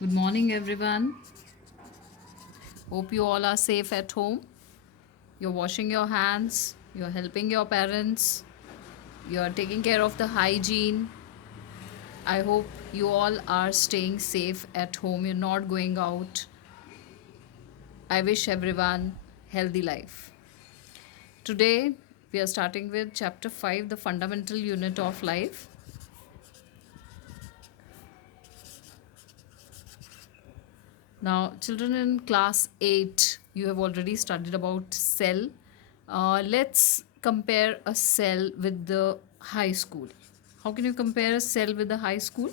Good morning, everyone. Hope you all are safe at home. You're washing your hands, you're helping your parents, you're taking care of the hygiene. I hope you all are staying safe at home, you're not going out. I wish everyone healthy life. Today, we are starting with chapter 5, the fundamental unit of life. Now, children in class 8, you have already studied about cell. Let's compare a cell with the high school. How can you compare a cell with the high school?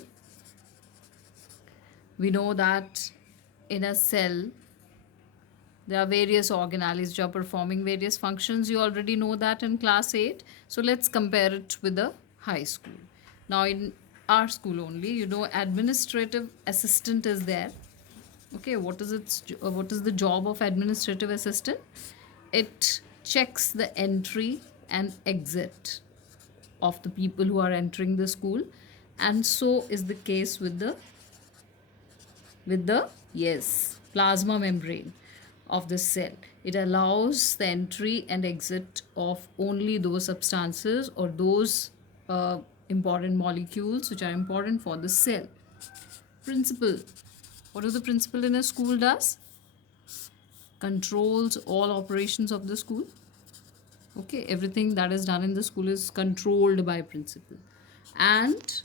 We know that in a cell, there are various organelles which are performing various functions. You already know that in class 8. So let's compare it with the high school. Now, in our school only, administrative assistant is there. Okay, what is the job of administrative assistant? It checks the entry and exit of the people who are entering the school, and so is the case with the yes plasma membrane of the cell. It allows the entry and exit of only those substances or those important molecules which are important for the cell. Principal, what does the principal in a school does? Controls all operations of the school. Okay, everything that is done in the school is controlled by principal. And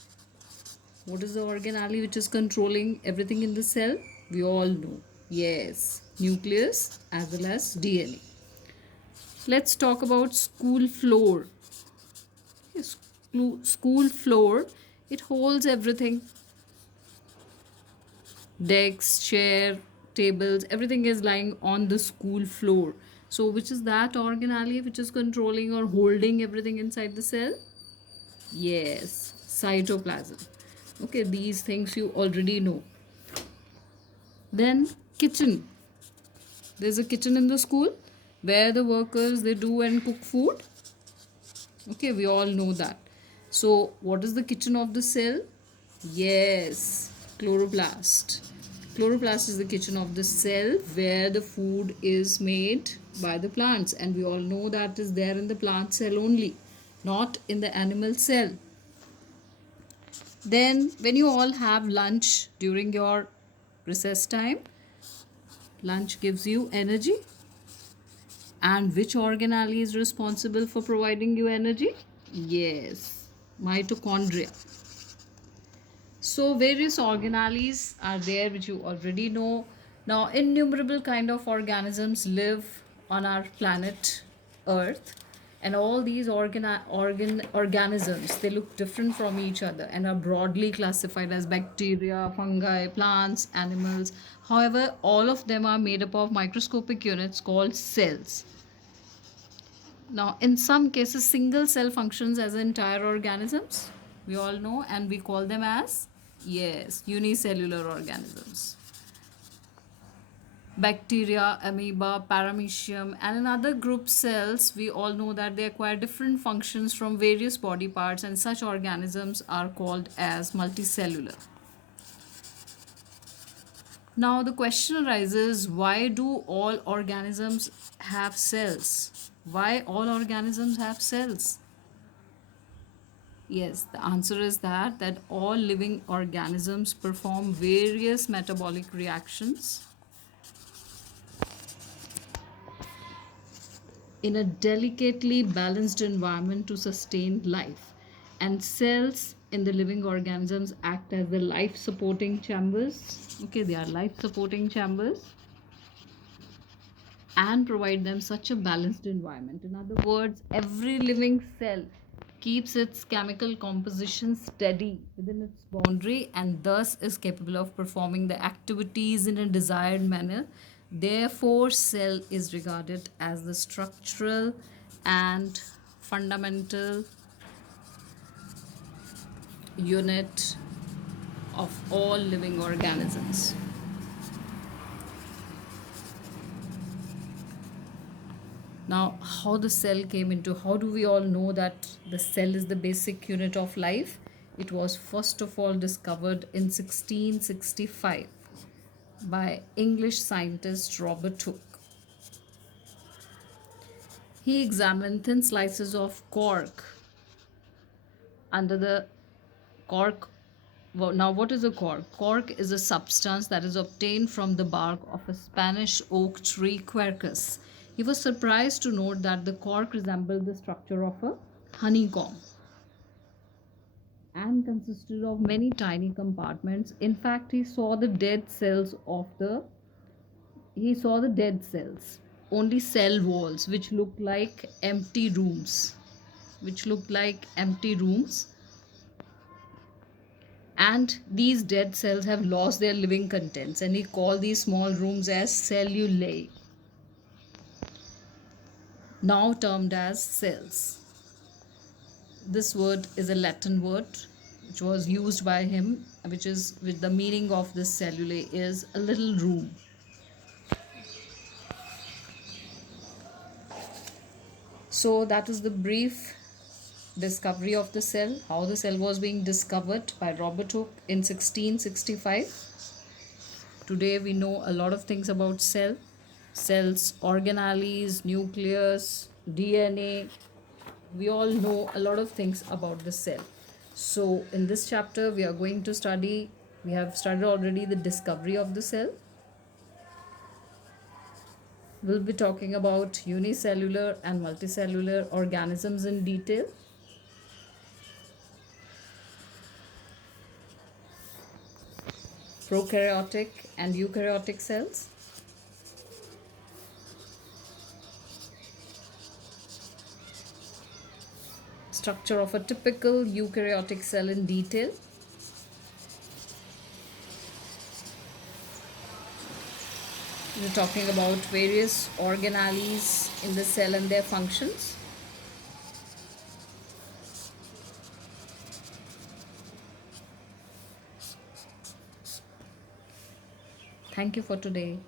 what is the organelle which is controlling everything in the cell? We all know. Yes, nucleus as well as DNA. Let's talk about school floor. Yes, school floor, it holds everything. Desks, chair, tables, everything is lying on the school floor. So which is that organelle which is controlling or holding everything inside the cell? Yes, cytoplasm. Okay, these things you already know. Then kitchen. There's a kitchen in the school where the workers they do and cook food. Okay, we all know that. So what is the kitchen of the cell? Yes, chloroplast. Chloroplast is the kitchen of the cell where the food is made by the plants, and we all know that is there in the plant cell only, not in the animal cell. Then, when you all have lunch during your recess time, lunch gives you energy. And which organelle is responsible for providing you energy? Yes, mitochondria. So various organelles are there which you already know. Now innumerable kind of organisms live on our planet Earth, and all these organisms they look different from each other and are broadly classified as bacteria, fungi, plants, animals. However, all of them are made up of microscopic units called cells. Now, in some cases, single cell functions as entire organisms. We all know, and we call them as, yes, unicellular organisms. Bacteria, amoeba, paramecium, and in other group cells, we all know that they acquire different functions from various body parts, and such organisms are called as multicellular. Now, the question arises, why do all organisms have cells? Why all organisms have cells? Yes, the answer is that all living organisms perform various metabolic reactions in a delicately balanced environment to sustain life. And cells in the living organisms act as the life supporting chambers. Okay, they are life supporting chambers and provide them such a balanced environment. In other words, every living cell keeps its chemical composition steady within its boundary and thus is capable of performing the activities in a desired manner. Therefore, cell is regarded as the structural and fundamental unit of all living organisms. Now, how the cell came into, how do we all know that the cell is the basic unit of life? It was first of all discovered in 1665. by English scientist Robert Hooke. He examined thin slices of cork under the cork. Well, now, what is a cork? Cork is a substance that is obtained from the bark of a Spanish oak tree, Quercus. He was surprised to note that the cork resembled the structure of a honeycomb and consisted of many tiny compartments. In fact, he saw the dead cells, only cell walls, which looked like empty rooms, and these dead cells have lost their living contents, and he called these small rooms as cellulae, now termed as cells. This word is a Latin word which was used by him, which the meaning of this cellulae is a little room. So that is the brief discovery of the cell, how the cell was being discovered by Robert Hooke in 1665. Today we know a lot of things about cells, organelles, nucleus, DNA. We all know a lot of things about the cell. So in this chapter we have studied already the discovery of the cell. We'll be talking about unicellular and multicellular organisms in detail. Prokaryotic and eukaryotic cells. Structure of a typical eukaryotic cell in detail. We're talking about various organelles in the cell and their functions. Thank you for today.